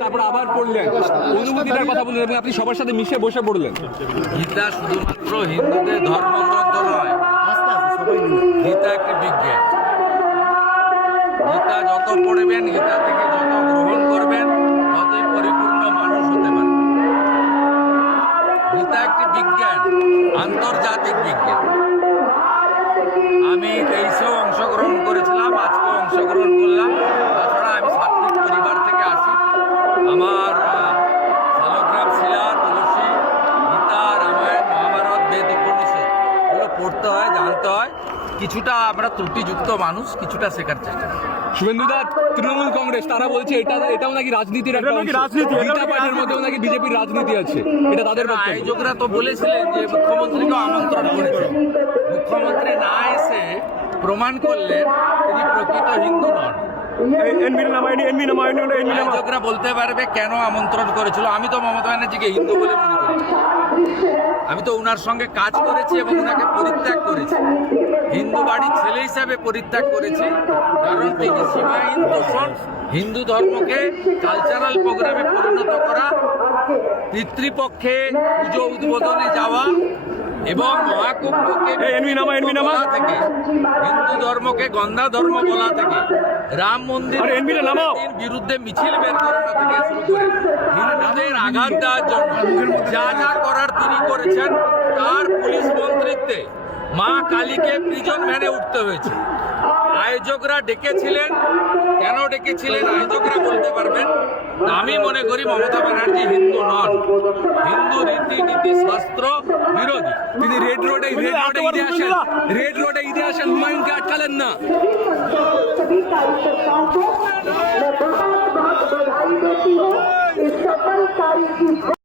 তারপর আবার পড়লেন। অনুমতিটার কথা বললেন এবং আপনি সবার সাথে মিশে বসে পড়লেন। গীতা শুধুমাত্র হিন্দুদের ধর্মগ্রন্থ নয়, গীতা একটি বিজ্ঞান। গীতা যত পড়বেন, গীতা থেকে যত গ্রহণ করবেন, ততই পরিপূর্ণ মানুষ হতে পারে গীতা একটি বিজ্ঞান, আন্তর্জাতিক বিজ্ঞান। আমি তেইশেও অংশগ্রহণ করেছিলাম, আজকেও অংশগ্রহণ করলাম, তাছাড়া আমি সাত্বিক কিছুটা আমরা ত্রুটিযুক্ত মানুষ কিছুটা শেখার চেষ্টা করি। শুভেন্দুদা তৃণমূল কংগ্রেস তারা বলছে এটা এটাও নাকি রাজনীতির একটা নাকি রাজনীতি, পাঠের রাজনীতি। মধ্যেও নাকি বিজেপির রাজনীতি আছে। এটা তাদের বক্তব্য। আয়োজকরা তো বলেছিলেন যে মুখ্যমন্ত্রীকেও আমন্ত্রণ করেছে। মুখ্যমন্ত্রী না এসে প্রমাণ করলেন তিনি প্রকৃত হিন্দু নন। আয়োজকরা বলতে পারবে কেন আমন্ত্রণ করেছিল আমি তো মমতা ব্যানার্জিকে হিন্দু বলে মনে করি আমি তো ওনার সঙ্গে কাজ করেছি এবং ওনাকে পরিত্যাগ করেছি হিন্দু বাড়ির ছেলে হিসাবে পরিত্যাগ করেছি কারণ তিনি সীমাহীন দোষণ হিন্দু ধর্মকে কালচারাল প্রোগ্রামে পরিণত করা পিতৃপক্ষে পুজো উদ্বোধনে যাওয়া এবং মহাকুম্ভকে থেকে হিন্দু ধর্মকে গন্ধা ধর্ম বলা থেকে রাম মন্দির বিরুদ্ধে মিছিল বের করানো থেকে শুরু করে হিন্দুদের আঘাত দেওয়ার জন্য যা যা করার তিনি করেছেন তার পুলিশ মন্ত্রিত্বে মা কালীকে প্রিজন ভ্যানে উঠতে হয়েছে। আয়োজকরা ডেকেছিলেন কেন ডেকেছিলেন আয়োজকরা বলতে পারবেন? আমি মনে করি মমতা ব্যানার্জি হিন্দু নন। রীতিনীতি শাস্ত্র বিরোধী তিনি রেড রোডে রেড রোডে ঈদে আসেন রেড রোডে ঈদে আসেন হুমায়ুনকে আটকালেন না सभी कार्यकर्ताओं को मैं बहुत बहुत बधाई देती हूँ इस सफल कार्य की